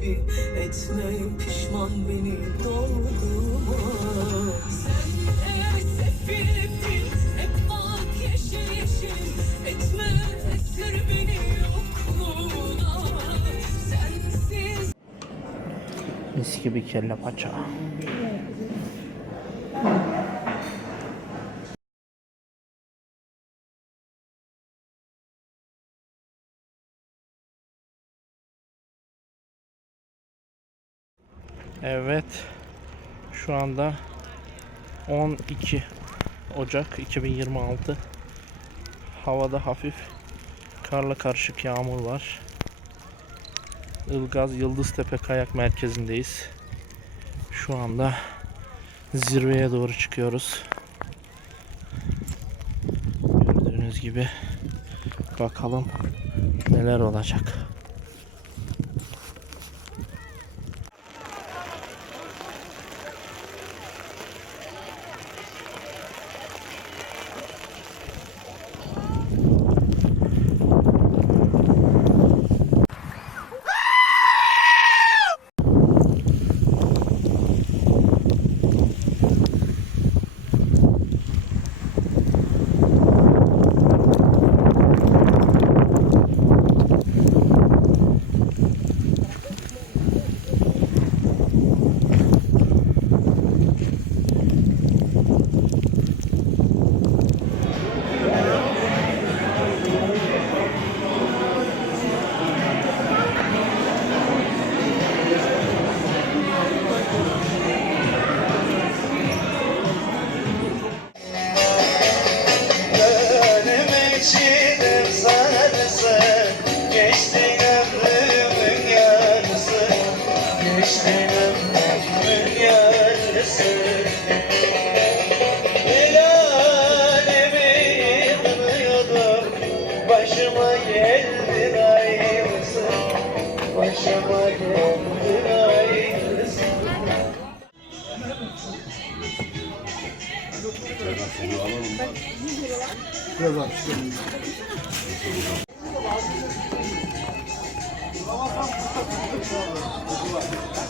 gibi etme pişman beni doğduğuma Sen eğer sefiliptin hep bak yeşil yeşil. Etme esir beni yokluğuna. Sensiz Mis gibi kelle paça. Evet. Şu anda 12 Ocak 2026. Havada hafif karla karışık yağmur var. Ilgaz Yıldıztepe Kayak Merkezi'ndeyiz. Şu anda zirveye doğru çıkıyoruz. Gördüğünüz gibi bakalım neler olacak. Başıma geldin Başıma geldin ayrısı Biraz açtım. Biraz açtım.